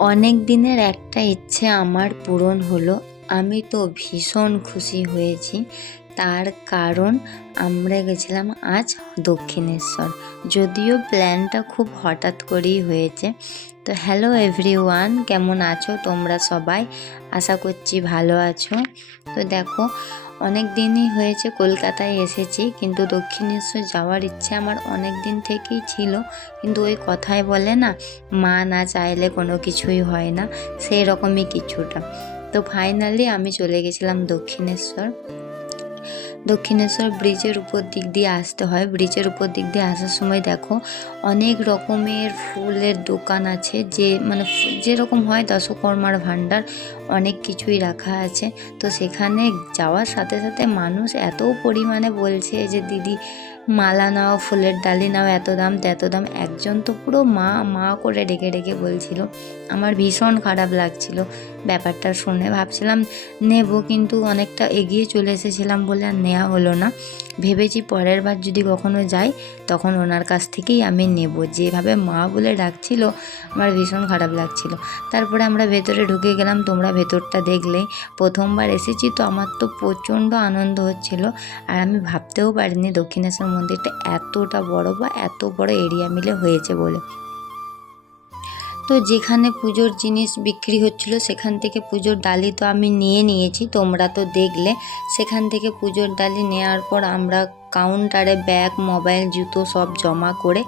অনেক দিনের একটা ইচ্ছে আমার পূরণ হলো। আমি তো ভীষণ খুশি হয়েছি। তার কারণ আমরা গেছিলাম আজ দক্ষিণেশ্বর। যদিও প্ল্যানটা খুব হঠাৎ করেই হয়েছে। তো হ্যালো এভরিওয়ান, কেমন আছো তোমরা সবাই? আশা করছি ভালো আছো। তো দেখো, অনেক দিনই হয়েছে কলকাতায় এসেছি, কিন্তু দক্ষিণেশ্বর যাওয়ার ইচ্ছে আমার অনেক দিন থেকেই ছিল। কিন্তু ওই কথায় বলে না, মা না চাইলে কোনো কিছুই হয় না, সেই রকমই কিছুটা। তো ফাইনালি আমি চলে গেছিলাম দক্ষিণেশ্বর। দক্ষিণেশ্বর ব্রিজের উপর দিক দিয়ে আসতে হয়। ব্রিজের উপর দিক দিয়ে আসার সময় দেখো অনেক রকমের ফুলের দোকান আছে, যে মানে যেরকম হয় দশকর্মার ভাণ্ডার, অনেক কিছুই রাখা আছে। তো সেখানে যাওয়ার সাথে সাথে মানুষ এত পরিমাণে বলছে যে দিদি মালা নাও, ফুলের ডালি নাও, এত দাম তত দাম। একজন তো পুরো মা মা করে ডেকে ডেকে বলছিল। আমার ভীষণ খারাপ লাগছিল ব্যাপারটা শুনে। ভাবছিলাম নেব, কিন্তু অনেকটা এগিয়ে চলে এসেছিলাম বলে আর নেওয়া হলো না। ভেবেছি পরের বার যদি কখনো যাই তখন ওনার কাছ থেকেই আমি নেব। যেভাবে মা বলে ডাকছিল আমার ভীষণ খারাপ লাগছিল। তারপরে আমরা ভেতরে ঢুকে গেলাম, তোমরা ভেতরটা দেখলেই। প্রথমবার এসেছি তো আমার তো প্রচণ্ড আনন্দ হচ্ছিল। আর আমি ভাবতেও পারিনি দক্ষিণেশ্বর মন্দিরটা এতটা বড় বা এত বড় এরিয়া মিলে হয়েছে বলে। তো যেখানে পুজোর জিনিস বিক্রি হচ্ছিলো সেখান থেকে পুজোর ডালি তো আমি নিয়ে নিয়েছি, তোমরা তো দেখলে। সেখান থেকে পুজোর ডালি নেওয়ার পর আমরা কাউন্টারে ব্যাগ, মোবাইল, জুতো সব জমা করে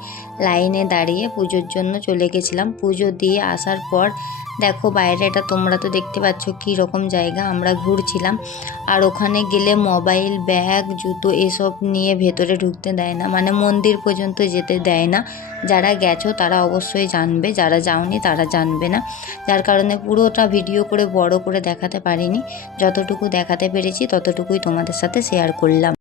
লাইনে দাঁড়িয়ে পুজোর জন্য চলে গেছিলাম। পুজো দিয়ে আসার পর দেখো বাইরেটা তোমরা তো দেখতে পাচ্ছ কী রকম জায়গা। আমরা ঘুরছিলাম, আর ওখানে গেলে মোবাইল, ব্যাগ, জুতো এসব নিয়ে ভেতরে ঢুকতে দেয় না, মানে মন্দির পর্যন্ত যেতে দেয় না। যারা গেছো তারা অবশ্যই জানবে, যারা যাওনি তারা জানবে না। যার কারণে পুরোটা ভিডিও করে বড় করে দেখাতে পারিনি। যতটুকু দেখাতে পেরেছি ততটুকুই তোমাদের সাথে শেয়ার করলাম।